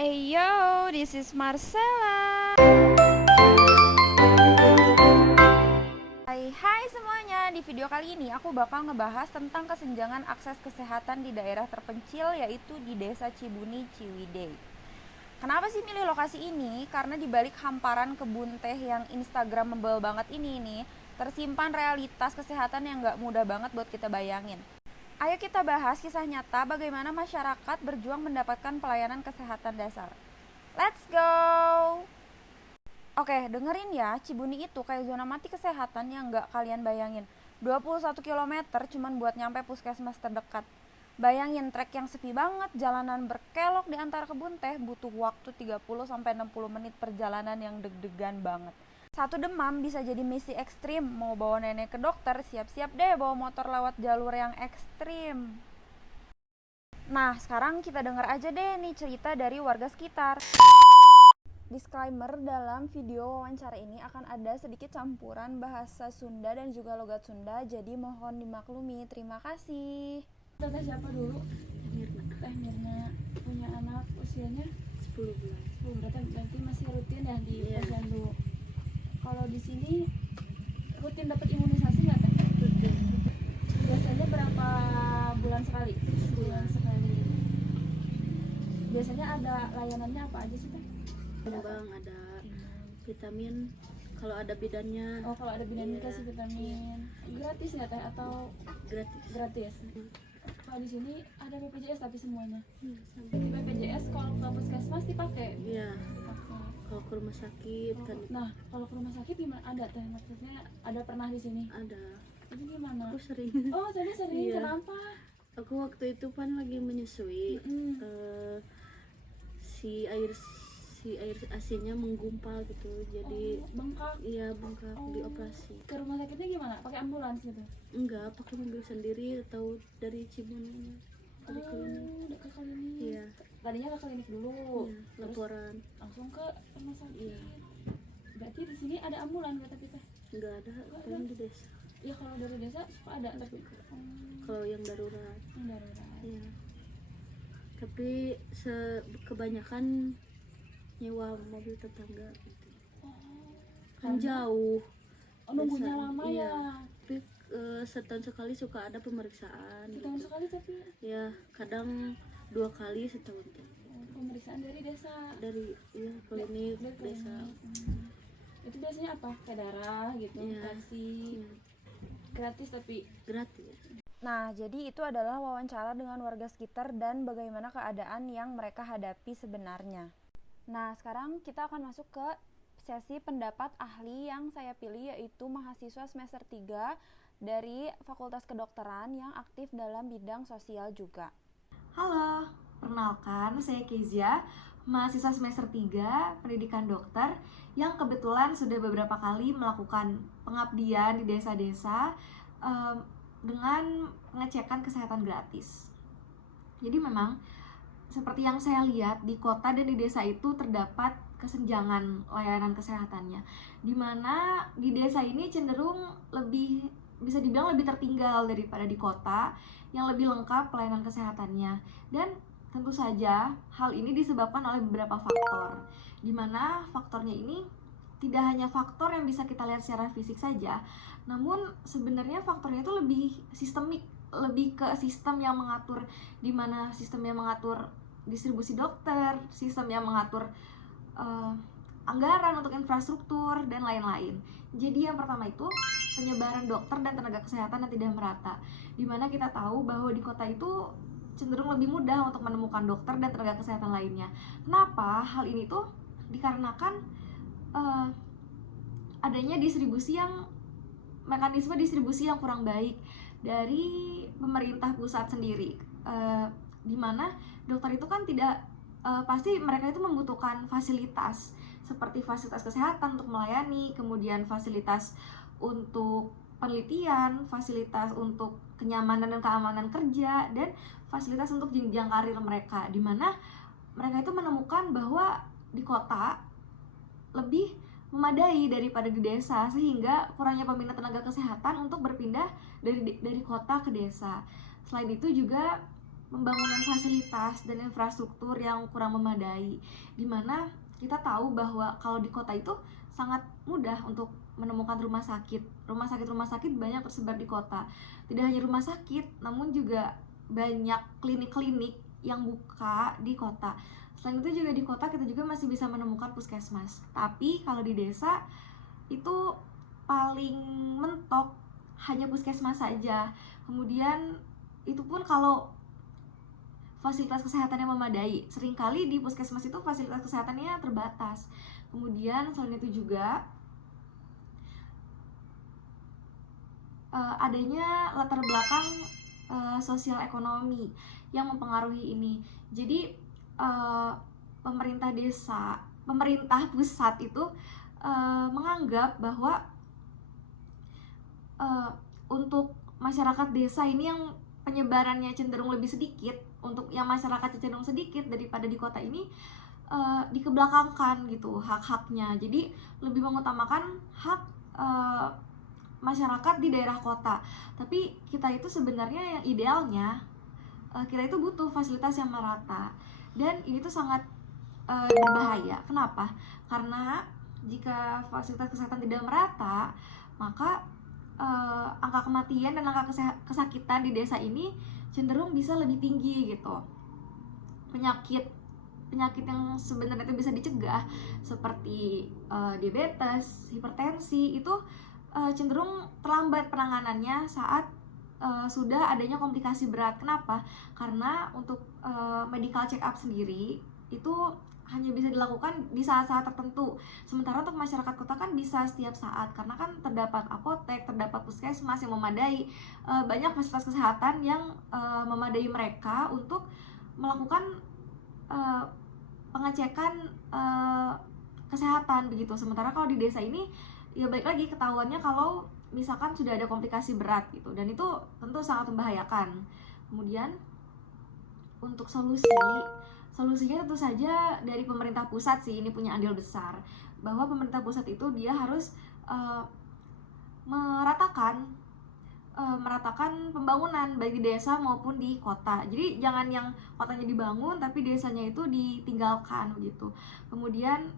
Yo, this is Marcella. Hai semuanya, di video kali ini aku bakal ngebahas tentang kesenjangan akses kesehatan di daerah terpencil, yaitu di Desa Cibuni, Ciwidey. Kenapa sih milih lokasi ini? Karena di balik hamparan kebun teh yang instagramable banget ini nih, tersimpan realitas kesehatan yang gak mudah banget buat kita bayangin. Ayo kita bahas kisah nyata bagaimana masyarakat berjuang mendapatkan pelayanan kesehatan dasar. Let's go! Oke, dengerin ya, Cibuni itu kayak zona mati kesehatan yang gak kalian bayangin. 21 km cuman buat nyampe puskesmas terdekat. Bayangin trek yang sepi banget, jalanan berkelok di antara kebun teh, butuh waktu 30-60 menit perjalanan yang deg-degan banget. Satu demam bisa jadi misi ekstrim, mau bawa nenek ke dokter, siap-siap deh bawa motor lewat jalur yang ekstrim. Nah, sekarang kita dengar aja deh nih cerita dari warga sekitar. Disclaimer, dalam video wawancara ini akan ada sedikit campuran bahasa Sunda dan juga logat Sunda, jadi mohon dimaklumi. Terima kasih. Teh siapa dulu? Mirna. Teh Mirna. Punya anak usianya 10 bulan. 10, berarti masih rutin ya di Iya. posyandu. Kalau di sini rutin dapat imunisasi nggak teh? Rutin. Biasanya berapa bulan sekali? Bulan sekali. Biasanya ada layanannya apa aja sih teh? Bang, ada vitamin. Kalau ada bidannya Oh, kalau ada bidan Iya. dikasih vitamin. Gratis nggak teh atau gratis. gratis? Kalau di sini ada BPJS tapi semuanya. Sampai Di BPJS kalau ke puskesmas dipakai. iya. Pakai. Kalau ke rumah sakit kan Nah, kalau ke rumah sakit gimana? Ada teh, maksudnya ada pernah di sini. ada. Itu gimana? Aku sering. Oh, tadi sering. Iya. Kenapa? Aku waktu itu kan lagi menyusui. Mm-mm. Si air asinnya menggumpal gitu. Jadi Bengkak. iya bengkak Oh. dioperasi. Ke rumah sakitnya gimana? Pakai ambulans gitu? Enggak, pakai mobil sendiri atau dari Cibun dari klinik. Udah ke klinik. Iya. Tadinya ke klinik dulu. Iya, Terus laporan. langsung ke rumah sakit. Iya. Berarti di sini ada ambulan kata kita. Enggak ada, paling di desa. Ya kalau dari desa suka ada tapi Kalau yang darurat. yang darurat. Iya. Tapi kebanyakan nyewa mobil tetangga gitu. Oh, Kan karena- jauh. Oh, nunggunya Biasa, lama iya. ya. Tapi setahun sekali suka ada pemeriksaan. Setahun gitu. sekali tapi Ya, kadang 2 kali setahun tuh. pemeriksaan dari desa. Dari ya klinik Dari desa. klinik. Itu biasanya apa? Kayak darah gitu, Iya. kasih Iya, gratis tapi gratis. Nah, jadi itu adalah wawancara dengan warga sekitar dan bagaimana keadaan yang mereka hadapi sebenarnya. Nah, sekarang kita akan masuk ke sesi pendapat ahli yang saya pilih, yaitu mahasiswa semester 3 dari Fakultas Kedokteran yang aktif dalam bidang sosial juga. Halo, perkenalkan saya Kezia, mahasiswa semester 3 pendidikan dokter yang kebetulan sudah beberapa kali melakukan pengabdian di desa-desa dengan pengecekan kesehatan gratis. Jadi memang seperti yang saya lihat di kota dan di desa itu terdapat kesenjangan layanan kesehatannya, di mana di desa ini cenderung lebih, bisa dibilang lebih tertinggal daripada di kota yang lebih lengkap pelayanan kesehatannya. Dan tentu saja hal ini disebabkan oleh beberapa faktor, di mana faktornya ini tidak hanya faktor yang bisa kita lihat secara fisik saja, namun sebenarnya faktornya itu lebih sistemik, lebih ke sistem yang mengatur, di mana sistem yang mengatur distribusi dokter, sistem yang mengatur anggaran untuk infrastruktur dan lain-lain. Jadi yang pertama itu penyebaran dokter dan tenaga kesehatan yang tidak merata, di mana kita tahu bahwa di kota itu cenderung lebih mudah untuk menemukan dokter dan tenaga kesehatan lainnya. Kenapa? Hal ini tuh dikarenakan adanya mekanisme distribusi yang kurang baik dari pemerintah pusat sendiri, di mana dokter itu kan tidak pasti mereka itu membutuhkan fasilitas seperti fasilitas kesehatan untuk melayani, kemudian fasilitas untuk penelitian, fasilitas untuk kenyamanan dan keamanan kerja, dan fasilitas untuk jenjang karir mereka, di mana mereka itu menemukan bahwa di kota lebih memadai daripada di desa, sehingga kurangnya peminat tenaga kesehatan untuk berpindah dari kota ke desa. Selain itu juga pembangunan fasilitas dan infrastruktur yang kurang memadai, dimana kita tahu bahwa kalau di kota itu sangat mudah untuk menemukan rumah sakit. Rumah sakit banyak tersebar di kota. Tidak hanya rumah sakit, namun juga banyak klinik-klinik yang buka di kota. Selain itu juga di kota kita juga masih bisa menemukan puskesmas. Tapi kalau di desa itu paling mentok hanya puskesmas saja. Kemudian itu pun kalau fasilitas kesehatan yang memadai. Seringkali di puskesmas itu fasilitas kesehatannya terbatas. Kemudian selain itu juga adanya latar belakang sosial ekonomi yang mempengaruhi ini. Jadi pemerintah pusat itu menganggap bahwa untuk masyarakat desa ini yang penyebarannya cenderung lebih sedikit, untuk yang masyarakatnya cenderung sedikit daripada di kota ini, dikebelakangkan gitu hak-haknya. Jadi lebih mengutamakan hak masyarakat di daerah kota. Tapi kita itu sebenarnya yang idealnya kita itu butuh fasilitas yang merata, dan ini tuh sangat berbahaya. Kenapa? Karena jika fasilitas kesehatan tidak merata, maka angka kematian dan angka kesakitan di desa ini cenderung bisa lebih tinggi gitu. Penyakit yang sebenarnya itu bisa dicegah seperti diabetes, hipertensi itu cenderung terlambat penanganannya saat sudah adanya komplikasi berat. Kenapa? Karena untuk medical check up sendiri itu hanya bisa dilakukan di saat-saat tertentu. Sementara untuk masyarakat kota kan bisa setiap saat, karena kan terdapat apotek, terdapat puskesmas yang memadai, banyak fasilitas kesehatan yang memadai mereka untuk melakukan pengecekan kesehatan begitu. Sementara kalau di desa ini ya baik lagi ketahuannya kalau misalkan sudah ada komplikasi berat gitu, dan itu tentu sangat membahayakan. Kemudian untuk solusinya tentu saja dari pemerintah pusat sih, ini punya andil besar, bahwa pemerintah pusat itu dia harus meratakan pembangunan baik di desa maupun di kota. Jadi jangan yang kotanya dibangun tapi desanya itu ditinggalkan begitu. Kemudian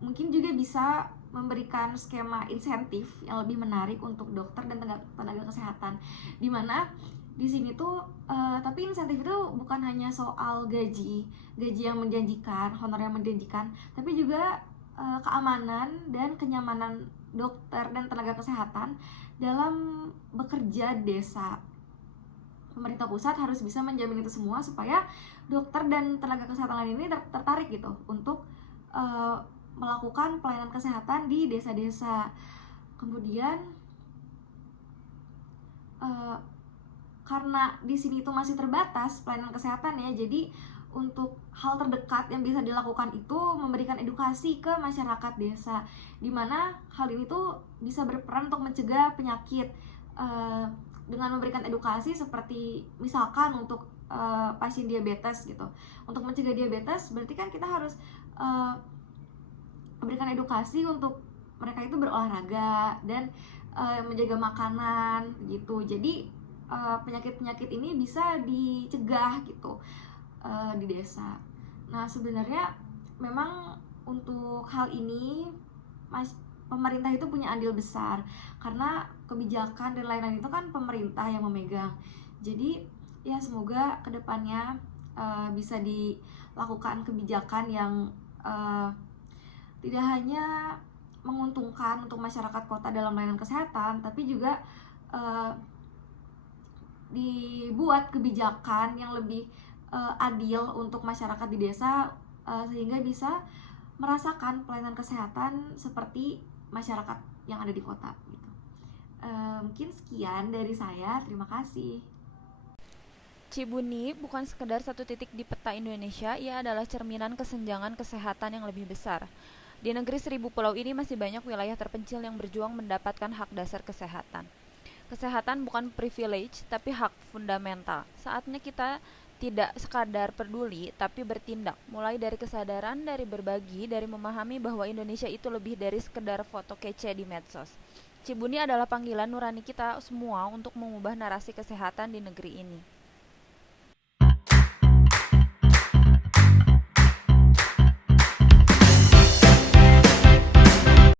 mungkin juga bisa memberikan skema insentif yang lebih menarik untuk dokter dan tenaga kesehatan, dimana di sini tuh tapi insentif itu bukan hanya soal gaji yang menjanjikan, honor yang menjanjikan, tapi juga keamanan dan kenyamanan dokter dan tenaga kesehatan dalam bekerja di desa. Pemerintah pusat harus bisa menjamin itu semua supaya dokter dan tenaga kesehatan lain ini tertarik gitu untuk melakukan pelayanan kesehatan di desa-desa. Kemudian karena di sini itu masih terbatas pelayanan kesehatan ya, jadi untuk hal terdekat yang bisa dilakukan itu memberikan edukasi ke masyarakat desa, dimana hal ini tuh bisa berperan untuk mencegah penyakit dengan memberikan edukasi seperti misalkan untuk pasien diabetes gitu. Untuk mencegah diabetes berarti kan kita harus memberikan edukasi untuk mereka itu berolahraga dan menjaga makanan gitu. Jadi penyakit-penyakit ini bisa dicegah gitu di desa. Nah sebenarnya memang untuk hal ini pemerintah itu punya andil besar, karena kebijakan dan lain-lain itu kan pemerintah yang memegang. Jadi ya semoga kedepannya bisa dilakukan kebijakan yang tidak hanya menguntungkan untuk masyarakat kota dalam layanan kesehatan, tapi juga dibuat kebijakan yang lebih adil untuk masyarakat di desa, sehingga bisa merasakan pelayanan kesehatan seperti masyarakat yang ada di kota gitu. Mungkin sekian dari saya, terima kasih. Cibuni bukan sekedar satu titik di peta Indonesia, ia adalah cerminan kesenjangan kesehatan yang lebih besar. Di negeri 1000 pulau ini masih banyak wilayah terpencil yang berjuang mendapatkan hak dasar kesehatan. Kesehatan bukan privilege, tapi hak fundamental. Saatnya kita tidak sekadar peduli, tapi bertindak. Mulai dari kesadaran, dari berbagi, dari memahami bahwa Indonesia itu lebih dari sekedar foto kece di medsos. Cibuni adalah panggilan nurani kita semua untuk mengubah narasi kesehatan di negeri ini.